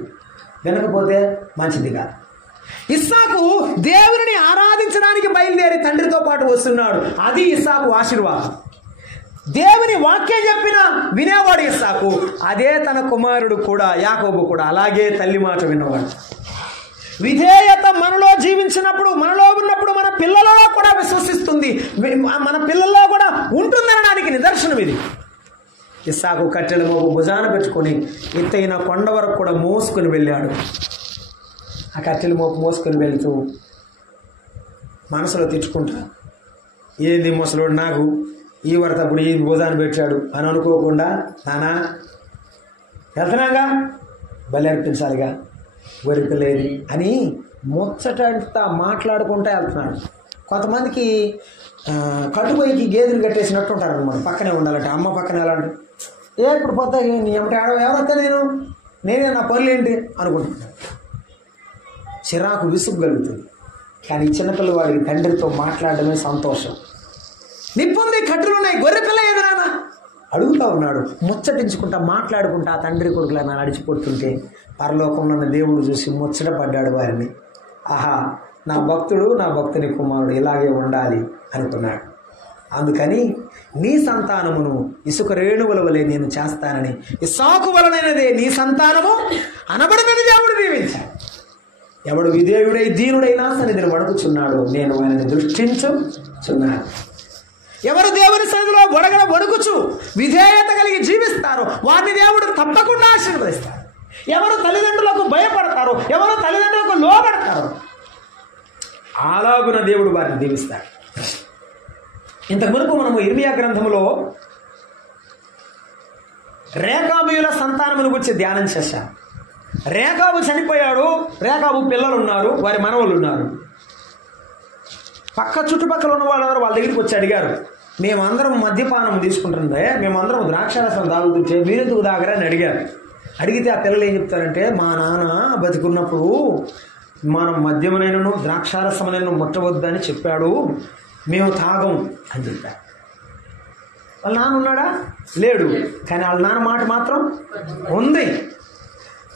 వినకపోతే మంచిది కాదు. ఇస్సాకు దేవుని ఆరాధించడానికి బయలుదేరి తండ్రితో పాటు వస్తున్నాడు. అది ఇస్సాకు ఆశీర్వాదం. దేవుని వాక్యం చెప్పిన వినేవాడు ఇస్సాకు. అదే తన కుమారుడు కూడా, యాకోబు కూడా అలాగే తల్లి మాట విన్నవాడు. విధేయత మనలో జీవించినప్పుడు, మనలో ఉన్నప్పుడు మన పిల్లలలో కూడా విశ్వసిస్తుంది, మన పిల్లల్లో కూడా ఉంటుందనడానికి నిదర్శనం ఇది. ఇస్సాకు కట్టెల మోపు భుజాన పెట్టుకొని ఎత్తైన కొండ వరకు కూడా మోసుకొని వెళ్ళాడు. ఆ కట్టెల మోపు మోసుకొని వెళ్తూ మనసులో తిట్టుకుంటా, ఏంది ముసలోడు నాకు ఈ వరతప్పుడు ఈ భోజనాన్ని పెట్టాడు అని అనుకోకుండా, నానా వెళ్తున్నాగా బలి అర్పించాలిగా, గొర్రెపిల్లేది అని ముచ్చటంతా మాట్లాడుకుంటూ వెళ్తున్నాడు. కొంతమందికి కట్టుబోయికి గేదెలు కట్టేసినట్టు ఉంటారు అనమాట. పక్కనే ఉండాలంటే అమ్మ పక్కన వెళ్ళాలంటే ఇప్పుడు పోతా ఏమిటి ఎవరైతే నేనే నా పనులు ఏంటి అనుకుంటున్నాను. చిరాకు విసుగు కలుగుతుంది. కానీ చిన్నపిల్లవాడికి తండ్రితో మాట్లాడడమే సంతోషం. నిప్పుంది, కట్టెలున్నాయి, గొర్రెపిల్ల ఎదురానా అడుగుతా ఉన్నాడు. ముచ్చటించుకుంటా మాట్లాడుకుంటా ఆ తండ్రి కొడుకులా నడిచిపోతుంటే పరలోకంలో ఉన్న దేవుడు చూసి ముచ్చట పడ్డాడు వారిని. ఆహా, నా భక్తుడు, నా భక్తుని కుమారుడు ఇలాగే ఉండాలి అనుకున్నాడు. అందుకని నీ సంతానమును ఇసుక రేణువుల వలె నేను చేస్తానని, ఇస్సాకు వలనైనదే నీ సంతానము అనబడినది దేవుడు దీవించాడు. ఎవడు విధేయుడై దీనుడైనా సన్నిధిని వణుకుచున్నాడో నేను ఆయనని దృష్టించుచున్నాను. ఎవరు దేవుని సన్నిధిలో గొడగడ వణుకుచు విధేయత కలిగి జీవిస్తారో వారిని దేవుడు తప్పకుండా ఆశీర్వదిస్తాడు. ఎవరు తల్లిదండ్రులకు భయపడతారో, ఎవరు తల్లిదండ్రులకు లోబడతారో అలాగున దేవుడు వారిని దీవిస్తాడు. ఇంతకు మునుపు మనము ఇర్మియా గ్రంథములో రేకాబీయుల సంతానమును గురించి ధ్యానం చేశాం. రేకాబు చనిపోయాడు, రేకాబు పిల్లలు ఉన్నారు, వారి మనవలు ఉన్నారు. పక్క చుట్టుపక్కల ఉన్న వాళ్ళందరూ వాళ్ళ దగ్గరికి వచ్చి అడిగారు, మేమందరం మద్యపానం తీసుకుంటుందే, మేమందరం ద్రాక్షారసం తాగుతుంటే మీరెందుకు తాగరని అడిగారు. అడిగితే ఆ పిల్లలు ఏం చెప్తారంటే, మా నాన్న బతికున్నప్పుడు మనం మద్యమునైనను ద్రాక్షారసమునైనా ముట్టవద్దని చెప్పాడు, మేము తాగం అని చెప్పారు. వాళ్ళ నాన్న ఉన్నాడా? లేడు. కానీ వాళ్ళ నాన్న మాట మాత్రం ఉంది.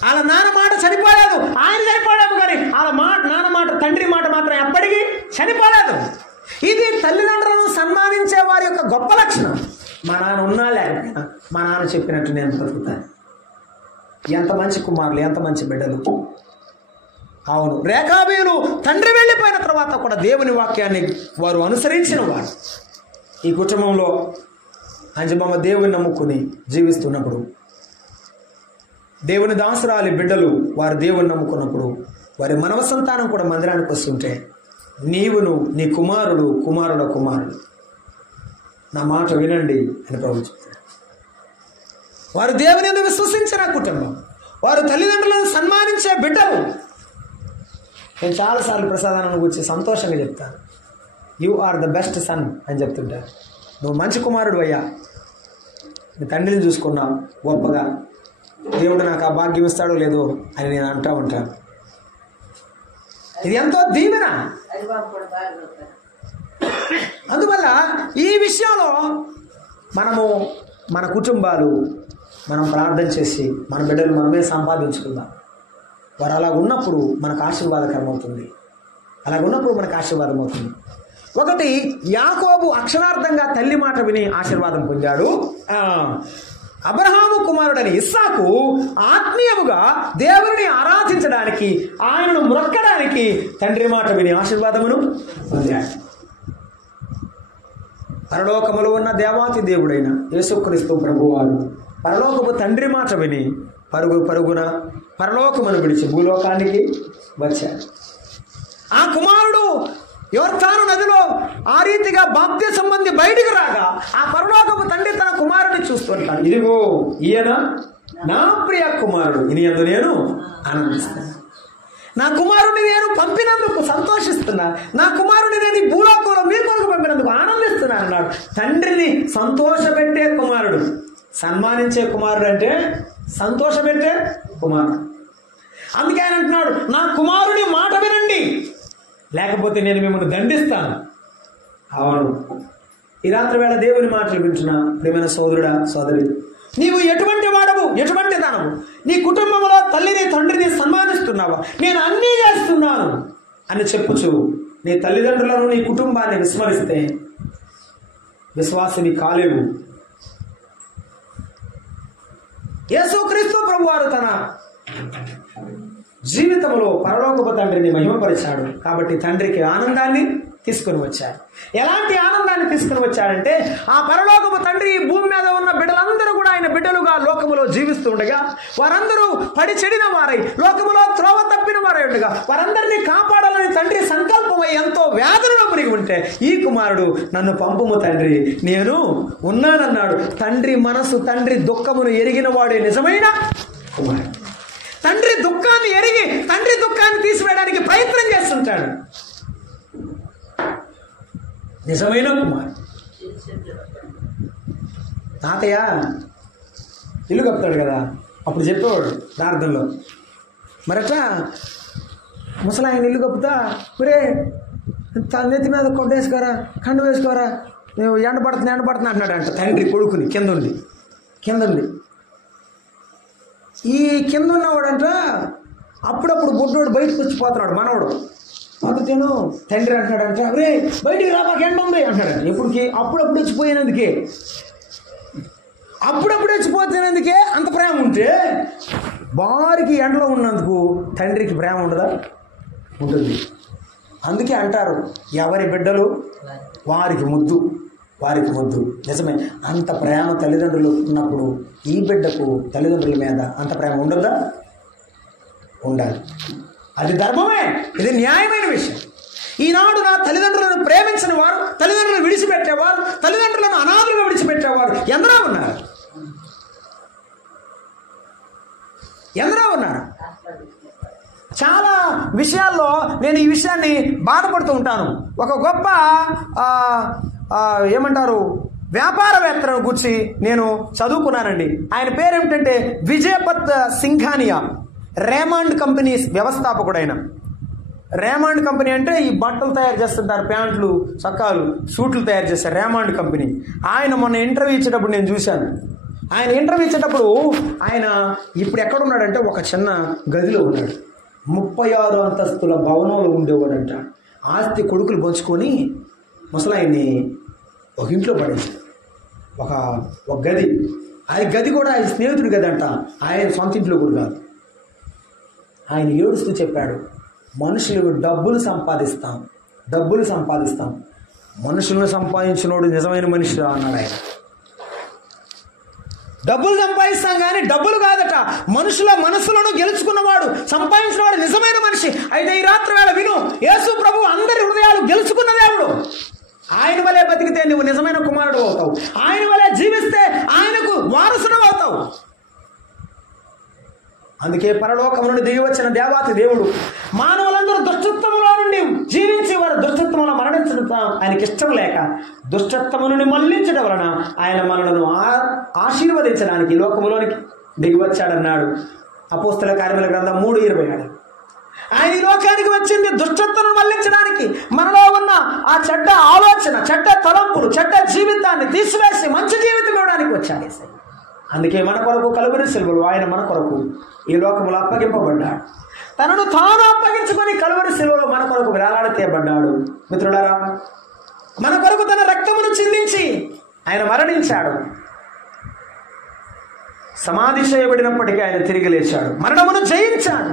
వాళ్ళ నాన్న మాట చనిపోలేదు, ఆయన చనిపోయాము, కానీ వాళ్ళ నాన్న మాట, తండ్రి మాట మాత్రం ఎప్పటికీ చనిపోలేదు. ఇది తల్లిదండ్రులను సన్మానించే వారి యొక్క గొప్ప లక్షణం. మా నాన్న ఉన్నా లేకపోయినా మా నాన్న చెప్పినట్టు నేను బ్రతుకుతాను. ఎంత మంచి కుమారులు, ఎంత మంచి బిడ్డలు. అవును, రేకాబీయులు తండ్రి వెళ్ళిపోయిన తర్వాత కూడా దేవుని వాక్యాన్ని వారు అనుసరించిన వారు. ఈ కుటుంబంలో అంజమ్మ దేవుని నమ్ముకుని జీవిస్తున్నప్పుడు, దేవుని దాసురాలి బిడ్డలు వారు దేవుని నమ్ముకున్నప్పుడు, వారి మనవ సంతానం కూడా మందిరానికి వస్తుంటే, నీవును నీ కుమారుడు కుమారుల కుమారుడు నా మాట వినండి అని ప్రభు చెప్తాడు. వారు దేవుని యందు విశ్వసించిన కుటుంబం, వారు తల్లిదండ్రులను సన్మానించే బిడ్డలు. నేను చాలాసార్లు ప్రసాదాన్ని గురించి సంతోషంగా చెప్తాను. You are the best son అని చెప్తుంటారు. నువ్వు మంచి కుమారుడు అయ్యా, నీ తండ్రిని చూసుకున్నావు గొప్పగా, దేవుడు నాకు ఆ భాగ్యం ఇస్తాడో లేదో అని నేను అంటూ ఉంటాను. ఇది ఎంతో దీవెన. అందువల్ల ఈ విషయంలో మనము మన కుటుంబాలు మనం ప్రార్థన చేసి మన బిడ్డలు మనమే సంపాదించుకుందాం. వారు అలా ఉన్నప్పుడు మనకు ఆశీర్వాదకరం అవుతుంది. అలాగ ఉన్నప్పుడు మనకు ఆశీర్వాదం అవుతుంది. ఒకటి, యాకోబు అక్షరార్థంగా తల్లి మాట విని ఆశీర్వాదం పొందాడు. అబ్రహాము కుమారుడని ఇస్సాకు ఆత్మీయముగా దేవుని ఆరాధించడానికి, ఆయనను మ్రొక్కడానికి తండ్రి మాట విని ఆశీర్వాదమును పొందాడు. పరలోకములో ఉన్న దేవాతి దేవుడైన యేసుక్రీస్తు ప్రభువారు పరలోకపు తండ్రి మాట విని పరుగున పరలోకమును విడిచి భూలోకానికి వచ్చాడు. ఆ కుమారుడు యోర్దాను నదిలో ఆ రీతిగా బాప్తిసం పొంది బయటికి రాగా ఆ పరలోకపు తండ్రి తన కుమారుడిని చూస్తుంటాడు. ఇదిగో ఈయన నా ప్రియ కుమారుడు, ఈయన నేను ఆనందిస్తాను. నా కుమారుడిని నేను పంపినందుకు సంతోషిస్తున్నా, నా కుమారుడిని నేను భూలోకంలో మీ కొరకు పంపినందుకు ఆనందిస్తున్నాను అన్నాడు. తండ్రిని సంతోషపెట్టే కుమారుడు, సన్మానించే కుమారుడు అంటే సంతోషపెట్టే కుమారుడు. అందుకే ఆయన అంటున్నాడు, నా కుమారుని మాట వినండి, లేకపోతే నేను మిమ్మల్ని దండిస్తాను. అవును, ఈ రాత్రి వేళ దేవుని మాటలు వింటున్నా ప్రియమైన సోదరుడా సోదరి, నీవు ఎటువంటి వాడవు, ఎటువంటి దానవు, నీ కుటుంబంలో తల్లిని తండ్రిని సన్మానిస్తున్నావా? నేను అన్నీ చేస్తున్నాను అని చెప్పుచు నీ తల్లిదండ్రులను నీ కుటుంబాన్ని విస్మరిస్తే విశ్వాసిని కాలేవు. యేసుక్రీస్తు ప్రభువారు తన జీవితంలో పరలోకపు తండ్రిని మహిమపరిచాడు. కాబట్టి తండ్రికి ఆనందాన్ని తీసుకుని వచ్చాడు. ఎలాంటి ఆనందాన్ని తీసుకుని వచ్చాడంటే, ఆ పరలోకపు తండ్రి భూమి మీద ఉన్న బిడ్డలందరూ కూడా ఆయన బిడ్డలుగా లోకములో జీవిస్తూ ఉండగా వారందరూ పడి చెడిన వారై లోకములో త్రోవ తప్పిన వారై ఉండగా వారందరినీ కాపాడాలని తండ్రి సంకల్పమై ఎంతో వేదనలో మునిగి ఉంటే ఈ కుమారుడు నన్ను పంపుము తండ్రి, నేను ఉన్నానన్నాడు. తండ్రి మనసు, తండ్రి దుఃఖమును ఎరిగిన వాడే నిజమైన కుమారుడు. తండ్రి దుఃఖాన్ని ఎరిగి తండ్రి దుఃఖాన్ని తీసివేయడానికి ప్రయత్నం చేస్తుంటాడు నిజమైన కుమారుడు. తాతయ్య ఇల్లు కప్పుతాడు కదా, అప్పుడు చెప్పేవాడు ప్రార్థనలో, మరట్లా ముసలాయన ఇల్లు కప్పుతా ఒరే నెత్తి మీద కొట్టేసుకోరా, కండు వేసుకోరా, నువ్వు ఎండబడుతున్నా అంటున్నాడు అంట తండ్రి కొడుకుని కింద ఉండి. ఈ కింద ఉన్నవాడంట అప్పుడప్పుడు బుడ్డోడు బయటకు వచ్చిపోతున్నాడు, మనవాడు అందుకేను తండ్రి అంటున్నాడంట ఒరే బయటికి రా మాకు ఎండ ఉంది అంటున్నాడు. ఎప్పటికి అప్పుడప్పుడు వచ్చిపోయినందుకే అంత ప్రేమ ఉంటే వారికి ఎండలో ఉన్నందుకు తండ్రికి ప్రేమ ఉండదా? ఉంటుంది. అందుకే అంటారు ఎవరి బిడ్డలు వారికి ముద్దు. నిజమే. అంత ప్రేమ తల్లిదండ్రులు ఉన్నప్పుడు ఈ బిడ్డకు తల్లిదండ్రుల మీద అంత ప్రేమ ఉండదా? ఉండాలి. అది ధర్మమే, ఇది న్యాయమైన విషయం. ఈనాడు నా తల్లిదండ్రులను ప్రేమించిన వారు, తల్లిదండ్రులను విడిచిపెట్టేవారు, తల్లిదండ్రులను అనాథులుగా విడిచిపెట్టేవారు ఎందరో ఉన్నారు. చాలా విషయాల్లో నేను ఈ విషయాన్ని బాధపడుతూ ఉంటాను. ఒక గొప్ప వ్యాపారవేత్తను గురించి నేను చదువుకున్నానండి. ఆయన పేరేమిటంటే విజయపత్ సింఘానియా. రేమండ్ కంపెనీస్ వ్యవస్థాపకుడైన. రేమండ్ కంపెనీ అంటే ఈ బట్టలు తయారు చేస్తుంటారు, ప్యాంట్లు, చొక్కాలు, సూట్లు తయారు చేస్తారు, రేమండ్ కంపెనీ. ఆయన మొన్న ఇంటర్వ్యూ ఇచ్చేటప్పుడు నేను చూశాను. ఆయన ఇంటర్వ్యూ ఇచ్చేటప్పుడు ఆయన ఇప్పుడు ఎక్కడున్నాడంటే ఒక చిన్న గదిలో ఉన్నాడు. 36 అంతస్తుల భవనంలో ఉండేవాడంట. ఆస్తి కొడుకులు పంచుకొని ముసలాయన్ని ఒక ఇంట్లో పడేసి ఒక గది, ఆయన గది కూడా ఆయన స్నేహితుడి గది అంట, ఆయన సొంత ఇంట్లో కూడా కాదు. ఆయన ఏడుస్తూ చెప్పాడు, మనుషులు డబ్బులు సంపాదిస్తాం, మనుషులను సంపాదించినోడు నిజమైన మనిషి అన్నాడు ఆయన. డబ్బులు సంపాదిస్తాం కానీ డబ్బులు కాదట, మనుషుల మనసులను గెలుచుకున్నవాడు, సంపాదించినవాడు నిజమైన మనిషి. అయితే ఈ రాత్రి వేళ విను, యేసు ప్రభు అందరి హృదయాలు గెలుచుకున్న దేవుడు. ఆయన వలె బతికితే నువ్వు నిజమైన కుమారుడు అవుతావు. ఆయన వలె జీవిస్తే ఆయనకు వారసుడు అవుతావు. అందుకే పరలోకం నుండి దిగి వచ్చిన దేవాతి దేవుడు మానవులందరూ దుష్టత్వంలో నుండి జీవించి వారు దుష్టత్వంలో మరణించడం ఆయనకి ఇష్టం లేక దుష్టత్వము నుండి మళ్లించడం వలన ఆయన మనలను ఆశీర్వదించడానికి లోకములోనికి దిగి వచ్చాడన్నాడు అపోస్తల కార్యముల గ్రంథం 3:27. ఆయన ఈ లోకానికి వచ్చింది దుష్టత్వం మళ్లించడానికి, మనలో ఉన్న ఆ చెడ్డ ఆలోచన, చెడ్డ తలంపులు, చెడ్డ జీవితాన్ని తీసివేసి మంచి జీవితం ఇవ్వడానికి వచ్చాడు. అందుకే మన కొరకు కలువరి శిలువలో ఆయన మన కొరకు ఈ లోకములో అప్పగింపబడ్డాడు. తనను తాను అప్పగించుకొని కలువరి శిలువలో మన కొరకు వేలాడతీయబడ్డాడు. మిత్రులారా, మన కొరకు తన రక్తమును చిందించి ఆయన మరణించాడు. సమాధి చేయబడినప్పటికీ ఆయన తిరిగి లేచాడు, మరణమును జయించాడు.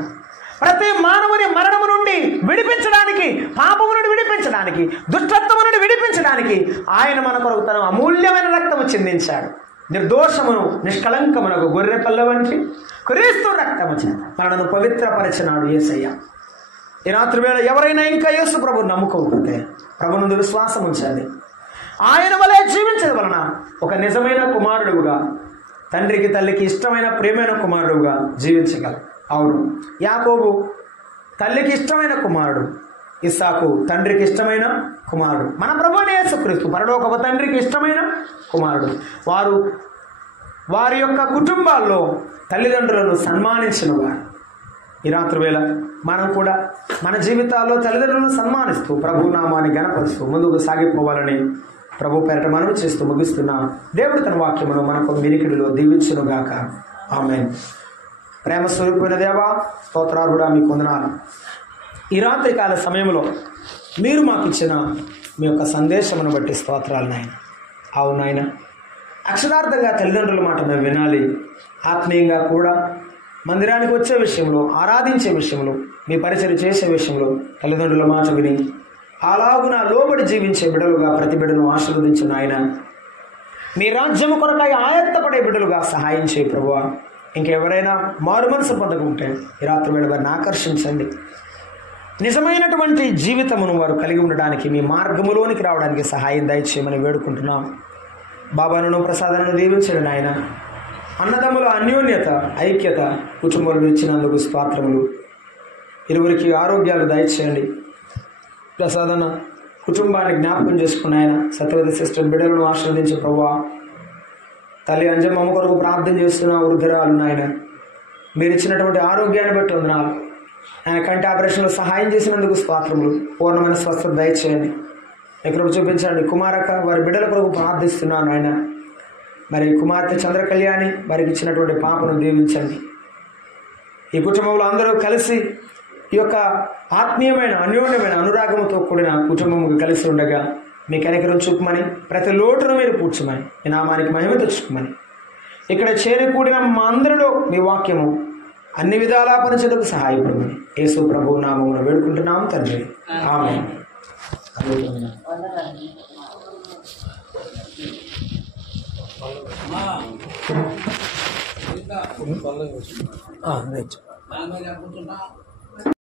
ప్రతి మానవుని మరణము నుండి విడిపించడానికి, పాపము నుండి విడిపించడానికి, దుష్టత్వము నుండి విడిపించడానికి ఆయన మన కొరకు తన అమూల్యమైన రక్తము చిందించాడు. నిర్దోషమును నిష్కలంకమునకు గొర్రె పల్ల వంటి క్రీస్తు రక్తము చేత మనను పవిత్రపరచినాడు యేసయ్య. ఈ రాత్రి వేళ ఎవరైనా ఇంకా యేసు ప్రభువును నమ్ముకోకపోతే ప్రభునందు విశ్వాసం ఉంచండి. ఆయన వలె జీవించడం వలన ఒక నిజమైన కుమారుడుగా, తండ్రికి తల్లికి ఇష్టమైన ప్రియమైన కుమారుడుగా జీవించగలరు. అవును, యాకోబు తల్లికి ఇష్టమైన కుమారుడు, ఇస్సాకు తండ్రికి ఇష్టమైన కుమారుడు, మన ప్రభువైన యేసుక్రీస్తు పరలోకపు తండ్రికి ఇష్టమైన కుమారుడు. వారి యొక్క కుటుంబాల్లో తల్లిదండ్రులను సన్మానించిన వారు. ఈ రాత్రి వేళ మనం కూడా మన జీవితాల్లో తల్లిదండ్రులను సన్మానిస్తూ ప్రభు నామాన్ని గణపరుస్తూ ముందుకు సాగిపోవాలని ప్రభు పేరట మనం చేస్తూ ముగిస్తున్నాం. దేవుడు తన వాక్యమును మనకు వినికిడిలో దీవించునుగాక. ఆమేన్. ప్రేమ స్వరూపమైన దేవా, స్తోత్రార్హుడా, మీకు వందనాలు. ఈ రాత్రికాల సమయంలో మీరు మాకు ఇచ్చిన మీ యొక్క సందేశమును బట్టి స్తోత్రాలు నాయన. అవును నాయన, అక్షరార్థంగా తల్లిదండ్రుల మాట మేము వినాలి. ఆత్మీయంగా కూడా మందిరానికి వచ్చే విషయంలో, ఆరాధించే విషయంలో, మీ పరిచయం చేసే విషయంలో తల్లిదండ్రుల మాట విని అలాగున లోబడి జీవించే బిడలుగా ప్రతి బిడను ఆశీర్వదించిన ఆయన. మీ రాజ్యము కొరకై ఆయత్తపడే బిడ్డలుగా సహాయం చేయి ప్రభువా. ఇంకెవరైనా మారు మనసు పొందకుంటే ఈ రాత్రి వేళ వారిని ఆకర్షించండి. నిజమైనటువంటి జీవితమును వారు కలిగి ఉండడానికి, మీ మార్గములోనికి రావడానికి సహాయం దయచేయమని వేడుకుంటున్నాం. బాబాను ప్రసాదాలను దీవించండి నాయన. అన్నదమ్ముల అన్యోన్యత, ఐక్యత కుటుంబంలో ఇచ్చినందుకు స్తోత్రములు. ఇరువురికి ఆరోగ్యాలు దయచేయండి. ప్రసాదన కుటుంబాన్ని జ్ఞాపకం చేసుకున్న ఆయన సత్యవతి సిస్టర్ బిడ్డలను ఆశీర్వదించే ప్రభువా. తల్లి అంజమ్మ కొరకు ప్రార్థన చేస్తున్న వృద్ధురాలు నాయన, మీరు ఇచ్చినటువంటి ఆరోగ్యాన్ని బట్టి వందనాలు. ఆయన కంటి ఆపరేషన్లో సహాయం చేసినందుకు స్తోత్రములు. పూర్ణమైన స్వస్థత దయచేయండి. ఎక్కడ చూపించండి. కుమారక వారి బిడ్డల కొరకు ప్రార్థిస్తున్నాను ఆయన. మరి కుమార్తె చంద్ర కళ్యాణి వారికి ఇచ్చినటువంటి పాపను దీవించండి. ఈ కుటుంబంలో అందరూ కలిసి ఈ యొక్క ఆత్మీయమైన అన్యోన్యమైన అనురాగంతో కూడిన కుటుంబము కలిసి ఉండగా మీ కనికరం చూపమని, ప్రతి లోటును మీరు పూడ్చమని, మీ నామానికి మహిమ తెచ్చుకోమని, ఇక్కడ చేరికూడిన మా అందరిలో మీ వాక్యము అన్ని విధాలా పనిచేందుకు సహాయపడమని యేసు ప్రభువు నామమున వేడుకుంటున్నాము తండ్రి. ఆమేన్. రైట్.